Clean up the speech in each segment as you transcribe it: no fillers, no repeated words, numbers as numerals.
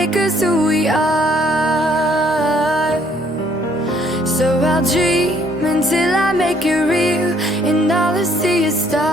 make us who we are. So I'll dream until I make it real, and all I see is stars.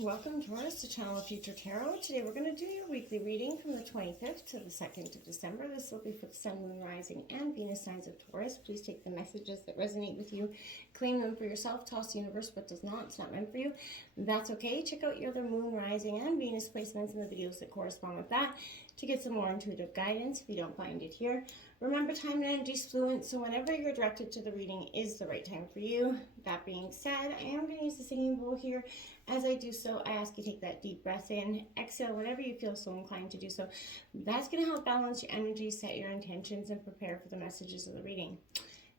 Welcome, Taurus, to Channel of Future Tarot. Today we're going to do your weekly reading from the 25th to the 2nd of December. This will be for the Sun, Moon, Rising, and Venus signs of Taurus. Please take the messages that resonate with you, claim them for yourself, toss the universe what does not. It's not meant for you. That's okay. Check out your other Moon, Rising, and Venus placements in the videos that correspond with that to get some more intuitive guidance if you don't find it here. Remember, time and energy is fluent, so whenever you're directed to the reading is the right time for you. That being said, I am going to use the singing bowl here. As I do so, I ask you to take that deep breath in, exhale whenever you feel so inclined to do so. That's going to help balance your energy, set your intentions, and prepare for the messages of the reading.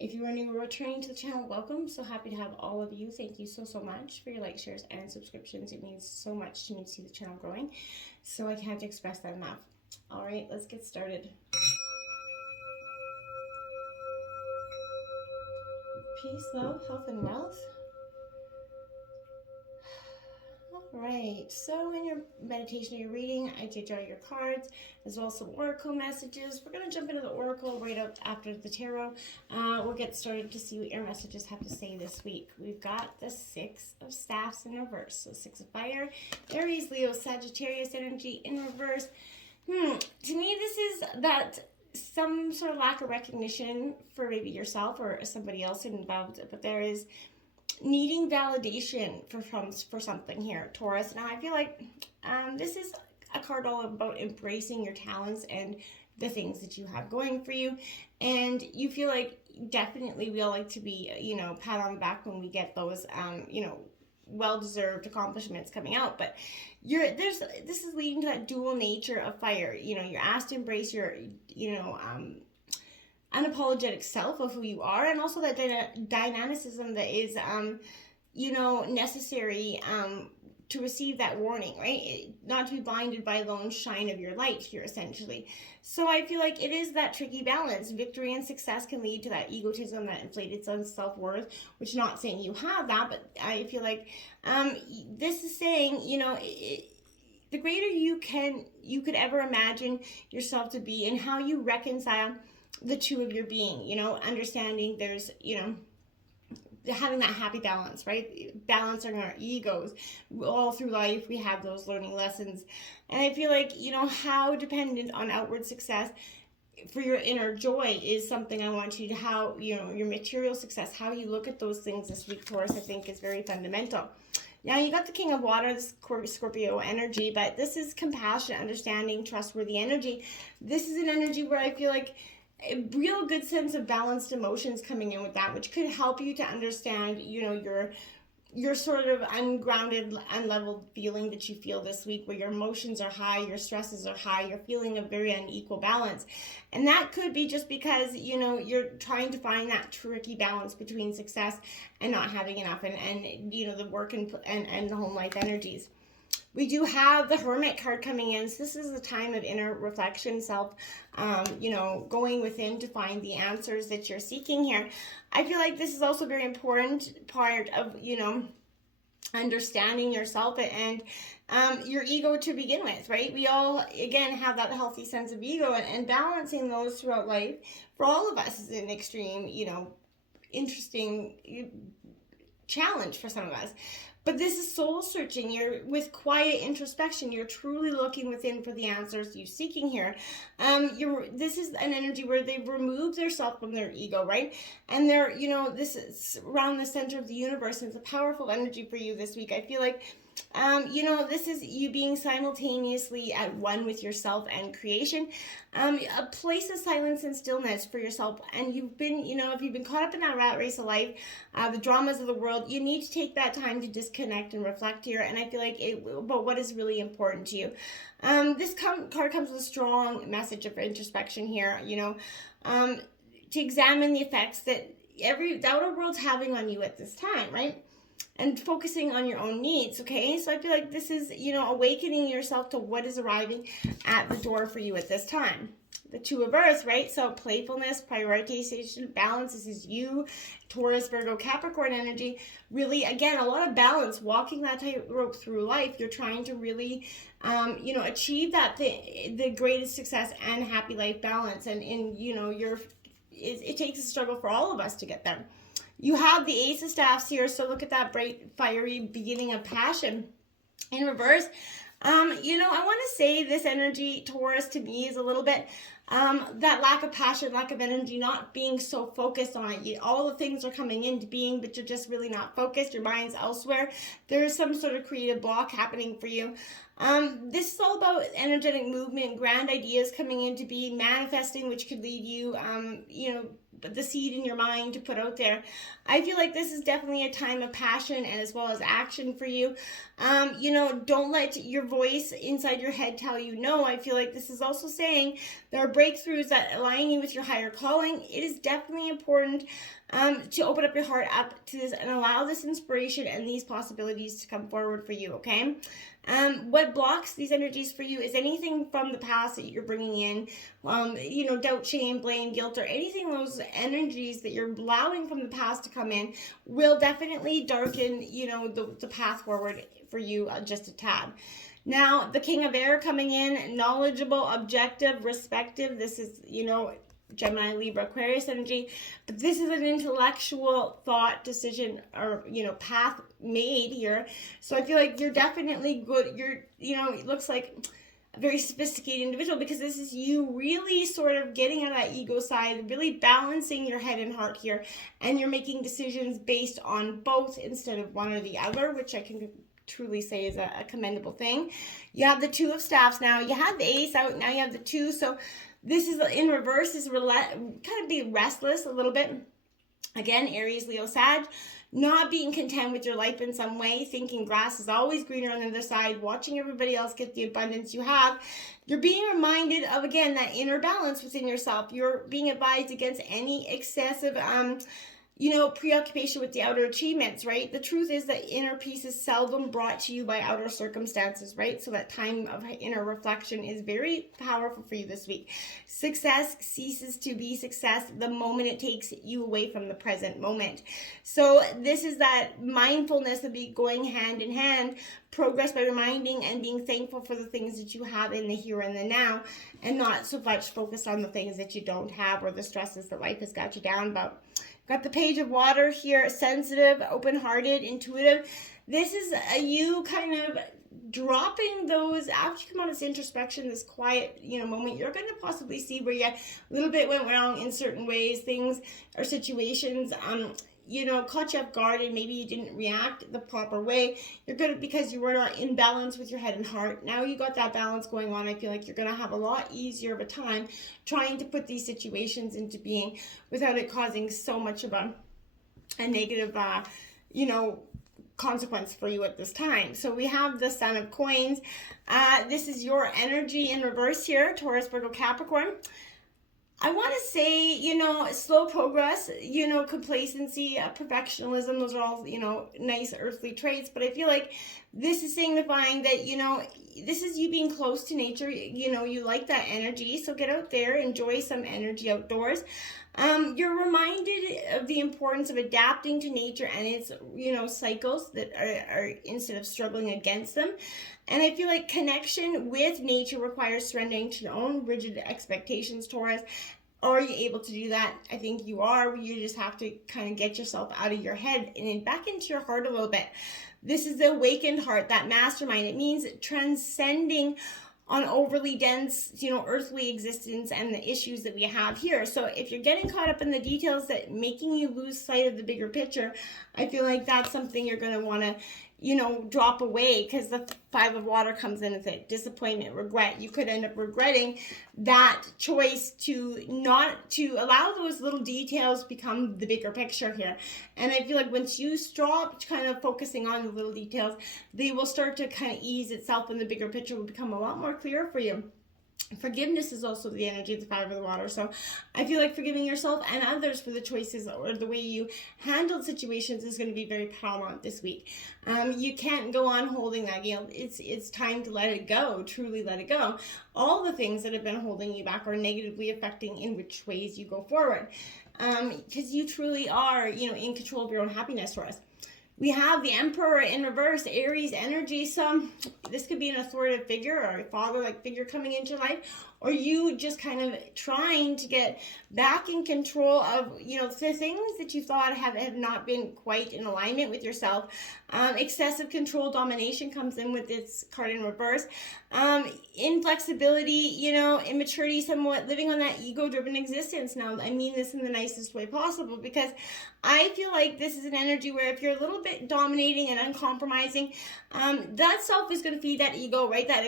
If you are new or returning to the channel, welcome. So happy to have all of you. Thank you so much for your likes, shares, and subscriptions. It means so much to me to see the channel growing, so I can't express that enough. All right, let's get started. Peace, love, health, and wealth. All right, so in your meditation, your reading, I did draw your cards, as well as some oracle messages. We're going to jump into the oracle right up after the tarot. We'll get started to see what your messages have to say this week. We've got the Six of Staffs in reverse. So Six of Fire, Aries, Leo, Sagittarius energy in reverse. To me, this is that some sort of lack of recognition for maybe yourself or somebody else involved, but there is needing validation for something here, Taurus. Now, I feel like this is a card all about embracing your talents and the things that you have going for you, and you feel like definitely we all like to be, pat on the back when we get those, well-deserved accomplishments coming out, but this is leading to that dual nature of fire. You're asked to embrace your unapologetic self of who you are, and also that dynamicism that is necessary to receive that warning, right? Not to be blinded by the lone shine of your light here, essentially. So I feel like it is that tricky balance. Victory and success can lead to that egotism, that inflated self-worth, which not saying you have that, but I feel like this is saying, the greater you could ever imagine yourself to be, and how you reconcile the two of your being, understanding there's, having that happy balance, right? Balancing our egos. All through life, we have those learning lessons. And I feel like, how dependent on outward success for your inner joy is something I want you to, how, your material success, how you look at those things this week, Taurus, I think is very fundamental. Now, you got the King of Water, this Scorpio energy, but this is compassion, understanding, trustworthy energy. This is an energy where I feel like a real good sense of balanced emotions coming in with that, which could help you to understand, your sort of ungrounded, unleveled feeling that you feel this week, where your emotions are high, your stresses are high, you're feeling a very unequal balance. And that could be just because, you're trying to find that tricky balance between success and not having enough, and the work and the home life energies. We do have the Hermit card coming in. So this is a time of inner reflection, going within to find the answers that you're seeking here. I feel like this is also a very important part of, understanding yourself and your ego to begin with, right? We all, again, have that healthy sense of ego, and balancing those throughout life for all of us is an extreme, interesting challenge for some of us. But this is soul searching. You're with quiet introspection. You're truly looking within for the answers you're seeking here. This is an energy where they've removed themselves from their ego, right? And they're, this is around the center of the universe, and it's a powerful energy for you this week. I feel like, this is you being simultaneously at one with yourself and creation, a place of silence and stillness for yourself. And you've been, if you've been caught up in that rat race of life, the dramas of the world, you need to take that time to disconnect and reflect here. And I feel like about what is really important to you. This card comes with a strong message of introspection here, to examine the effects that the outer world's having on you at this time, right? and focusing on your own needs, okay? So I feel like this is, awakening yourself to what is arriving at the door for you at this time. The Two of Earth, right? So playfulness, prioritization, balance. This is you, Taurus, Virgo, Capricorn energy. Really, again, a lot of balance, walking that tightrope through life. You're trying to really, achieve that the greatest success and happy life balance. And it takes a struggle for all of us to get there. You have the Ace of Staffs here, so look at that bright, fiery beginning of passion. In reverse, I want to say this energy, Taurus, to me is a little bit that lack of passion, lack of energy, not being so focused on it. All the things are coming into being, but you're just really not focused. Your mind's elsewhere. There is some sort of creative block happening for you. This is all about energetic movement, grand ideas coming into being, manifesting, which could lead you, the seed in your mind to put out there. I feel like this is definitely a time of passion and as well as action for you. Don't let your voice inside your head tell you no. I feel like this is also saying there are breakthroughs that align you with your higher calling. It is definitely important to open up your heart up to this and allow this inspiration and these possibilities to come forward for you, okay? What blocks these energies for you is anything from the past that you're bringing in, doubt, shame, blame, guilt, or anything those energies that you're allowing from the past to come in will definitely darken, the path forward for you just a tad. Now, the King of Air coming in, knowledgeable, objective, respective. This is, Gemini, Libra, Aquarius energy, but this is an intellectual thought, decision, or, path made here. So I feel like you're definitely good. It looks like a very sophisticated individual because this is you really sort of getting out of that ego side, really balancing your head and heart here, and you're making decisions based on both instead of one or the other, which I can truly say is a commendable thing. You have the Two of Staffs now. You had the Ace out, now you have the Two. So this is in reverse, is kind of being restless a little bit. Again, Aries, Leo, Sag. Not being content with your life in some way, thinking grass is always greener on the other side, watching everybody else get the abundance you have. You're being reminded of, again, that inner balance within yourself. You're being advised against any excessive preoccupation with the outer achievements, right? The truth is that inner peace is seldom brought to you by outer circumstances, right? So that time of inner reflection is very powerful for you this week. Success ceases to be success the moment it takes you away from the present moment. So this is that mindfulness of going hand in hand, progress by reminding and being thankful for the things that you have in the here and the now, and not so much focused on the things that you don't have or the stresses that life has got you down about. Got the Page of Water here, sensitive, open-hearted, intuitive. This is you kind of dropping those, after you come out of this introspection, this quiet, moment, you're going to possibly see where you a little bit went wrong in certain ways, things or situations, caught you off guard and maybe you didn't react the proper way. You're good because you were not in balance with your head and heart. Now you got that balance going on. I feel like you're going to have a lot easier of a time trying to put these situations into being without it causing so much of a negative, consequence for you at this time. So we have the Sun of Coins. This is your energy in reverse here, Taurus, Virgo, Capricorn. I want to say, slow progress, complacency, perfectionism, those are all, nice earthly traits. But I feel like this is signifying that, this is you being close to nature. You like that energy. So get out there, enjoy some energy outdoors. You're reminded of the importance of adapting to nature and its, cycles that are instead of struggling against them. And I feel like connection with nature requires surrendering to your own rigid expectations, Taurus. Are you able to do that? I think you are. You just have to kind of get yourself out of your head and back into your heart a little bit. This is the awakened heart, that mastermind. It means transcending on overly dense, earthly existence and the issues that we have here. So if you're getting caught up in the details that making you lose sight of the bigger picture, I feel like that's something you're going to want to, drop away, because the Five of Water comes in with it. Disappointment, regret. You could end up regretting that choice to allow those little details become the bigger picture here. And I feel like once you stop kind of focusing on the little details, they will start to kind of ease itself and the bigger picture will become a lot more clear for you. Forgiveness is also the energy of the fire of the water. So I feel like forgiving yourself and others for the choices or the way you handled situations is going to be very paramount this week. You can't go on holding that guilt. It's time to let it go, truly let it go. All the things that have been holding you back are negatively affecting in which ways you go forward. Because you truly are, in control of your own happiness for us. We have the Emperor in reverse, Aries energy. So this could be an authoritative figure or a father-like figure coming into your life, or you just kind of trying to get back in control of, the things that you thought have not been quite in alignment with yourself. Excessive control, domination comes in with this card in reverse. Inflexibility, immaturity, somewhat living on that ego-driven existence. Now, I mean this in the nicest way possible, because I feel like this is an energy where if you're a little bit dominating and uncompromising, that self is going to feed that ego, right? That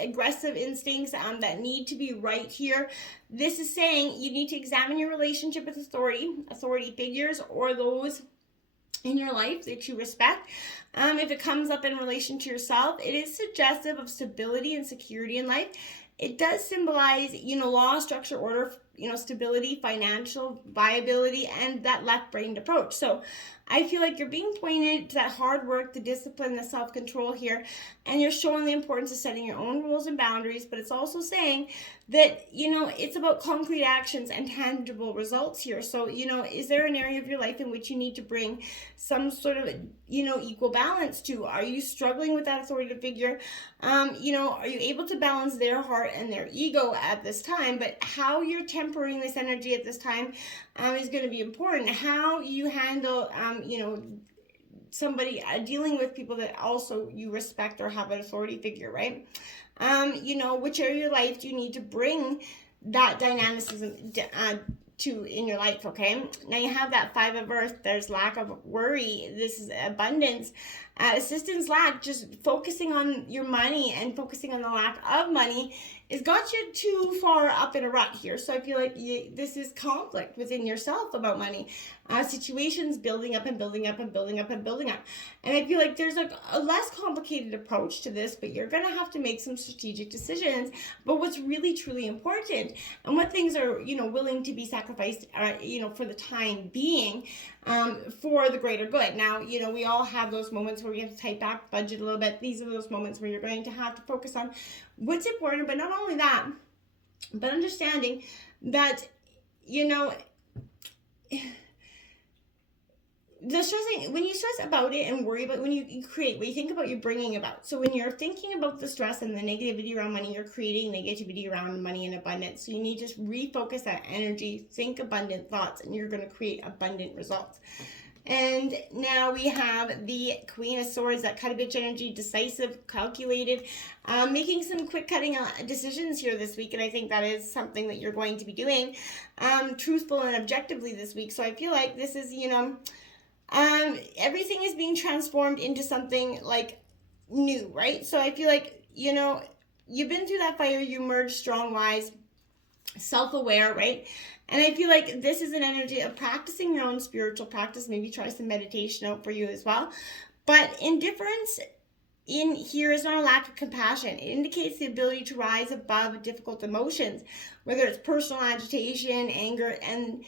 aggressive instincts that need to be right here. This is saying you need to examine your relationship with authority figures, or those in your life that you respect. If it comes up in relation to yourself, it is suggestive of stability and security in life. It does symbolize, law, structure, order, stability, financial viability, and that left-brained approach. So I feel like you're being pointed to that hard work, the discipline, the self-control here, and you're showing the importance of setting your own rules and boundaries, but it's also saying that, it's about concrete actions and tangible results here. So, is there an area of your life in which you need to bring some sort of, equal balance to? Are you struggling with that authoritative figure? Are you able to balance their heart and their ego at this time? But how you're tempering this energy at this time is going to be important. How you handle, somebody dealing with people that also you respect or have an authority figure, right? Which area of your life do you need to bring that dynamicism to in your life, okay? Now you have that 5 of Earth. There's lack of worry. This is abundance. Assistance lack, just focusing on your money and focusing on the lack of money has got you too far up in a rut here. So I feel like this is conflict within yourself about money. Situations building up and building up and building up and building up. And I feel like there's a less complicated approach to this, but you're going to have to make some strategic decisions. But what's really, truly important and what things are, willing to be sacrificed, for the time being, for the greater good. Now, we all have those moments where we have to tight back budget a little bit. These are those moments where you're going to have to focus on what's important, but not only that, but understanding that, the stressing, when you stress about it and worry about, when you create, what you think about, you're bringing about. So when you're thinking about the stress and the negativity around money, you're creating negativity around money and abundance. So you need to refocus that energy, think abundant thoughts, and you're going to create abundant results. And now we have the Queen of Swords, that cut-a-bitch energy, decisive, calculated, making some quick cutting decisions here this week. And I think that is something that you're going to be doing, truthful and objectively this week. So I feel like this is, everything is being transformed into something like new, right? So I feel like, you've been through that fire, you emerged strong, wise, self-aware, right? And I feel like this is an energy of practicing your own spiritual practice. Maybe try some meditation out for you as well. But indifference in here is not a lack of compassion. It indicates the ability to rise above difficult emotions, whether it's personal agitation, anger, and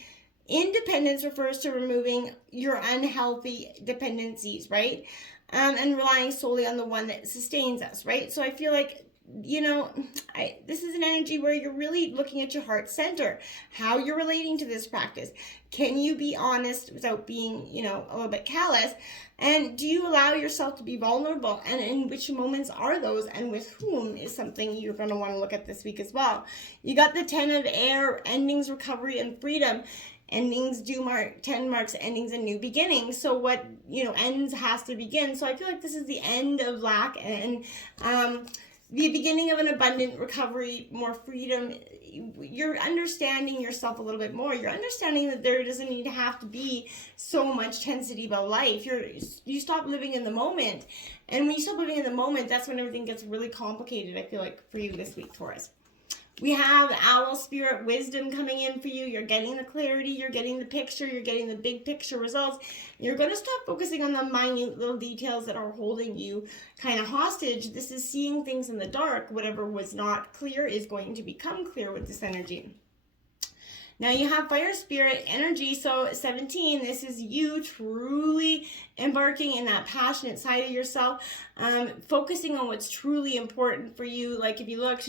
independence refers to removing your unhealthy dependencies, right? And relying solely on the one that sustains us, right? So I feel like, this is an energy where you're really looking at your heart center, how you're relating to this practice. Can you be honest without being, a little bit callous? And do you allow yourself to be vulnerable? And in which moments are those, and with whom is something you're going to want to look at this week as well. You got the 10 of Air, endings, recovery, and freedom. Endings marks endings and new beginnings. So what, ends has to begin. So I feel like this is the end of lack and, the beginning of an abundant recovery, more freedom. You're understanding yourself a little bit more. You're understanding that there doesn't need to have to be so much tensity about life. You stop living in the moment. And when you stop living in the moment, that's when everything gets really complicated, I feel like, for you this week, Taurus. We have owl spirit wisdom coming in for you. You're getting the clarity, you're getting the picture, you're getting the big picture results. You're going to stop focusing on the minute little details that are holding you kind of hostage. This is seeing things in the dark. Whatever was not clear is going to become clear with this energy. Now you have fire spirit energy, so 17, this is you truly embarking in that passionate side of yourself, focusing on what's truly important for you. Like if you look,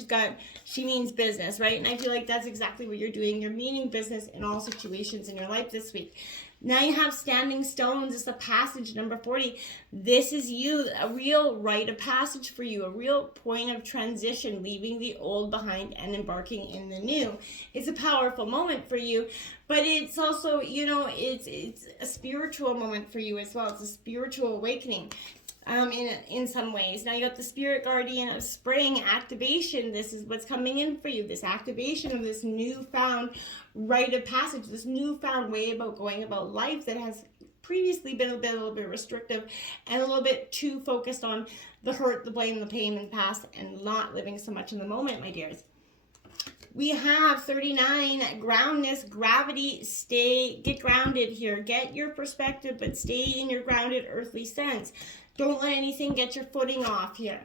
she means business, right? And I feel like that's exactly what you're doing. You're meaning business in all situations in your life this week. Now you have standing stones. It's a passage, number 40. This is you, a real rite of passage for you, a real point of transition, leaving the old behind and embarking in the new. It's a powerful moment for you, but it's also, you know, it's a spiritual moment for you as well. It's a spiritual awakening. In some ways. Now you got the spirit guardian of spring activation. This is what's coming in for you. This activation of this newfound rite of passage, this newfound way about going about life that has previously been a little bit restrictive and a little bit too focused on the hurt, the blame, the pain in the past, and not living so much in the moment, my dears. We have 39, groundness, gravity. Get grounded here. Get your perspective, but stay in your grounded earthly sense. Don't let anything get your footing off here.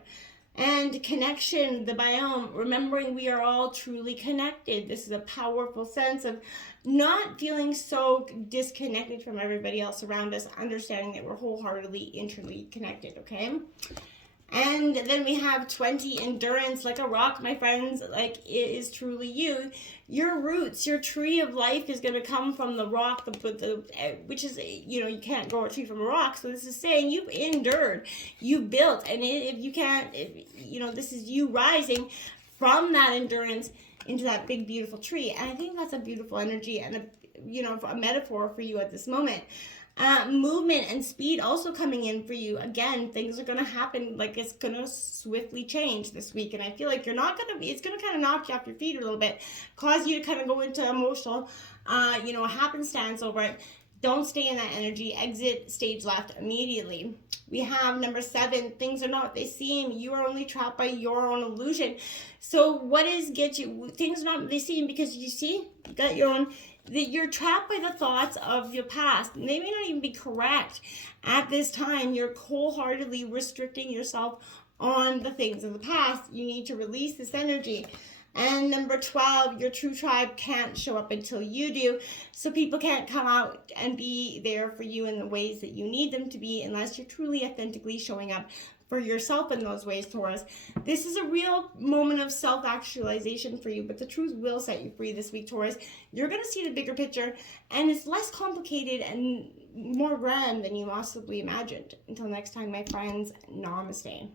And connection, the biome, remembering we are all truly connected. This is a powerful sense of not feeling so disconnected from everybody else around us, understanding that we're wholeheartedly interconnected, okay? And then we have 20, endurance, like a rock, my friends. Like, it is truly you. Your roots, your tree of life is going to come from the rock, which is, you know, you can't grow a tree from a rock. So this is saying you've endured, you built, and if you can't, you know, this is you rising from that endurance into that big, beautiful tree. And I think that's a beautiful energy and a metaphor for you at this moment. Movement and speed also coming in for you. Again, things are going to happen, like it's going to swiftly change this week. And I feel like it's going to kind of knock you off your feet a little bit, cause you to kind of go into emotional, happenstance over it. Don't stay in that energy. Exit stage left immediately. We have number 7, things are not what they seem. You are only trapped by your own illusion. So what is things are not what they seem, because you see, you got your own, that you're trapped by the thoughts of your past. They may not even be correct. At this time, you're wholeheartedly restricting yourself on the things of the past. You need to release this energy. And number 12, your true tribe can't show up until you do. So people can't come out and be there for you in the ways that you need them to be unless you're truly authentically showing up for yourself in those ways, Taurus. This is a real moment of self-actualization for you, but the truth will set you free this week, Taurus. You're going to see the bigger picture, and it's less complicated and more grand than you possibly imagined. Until next time, my friends, namaste.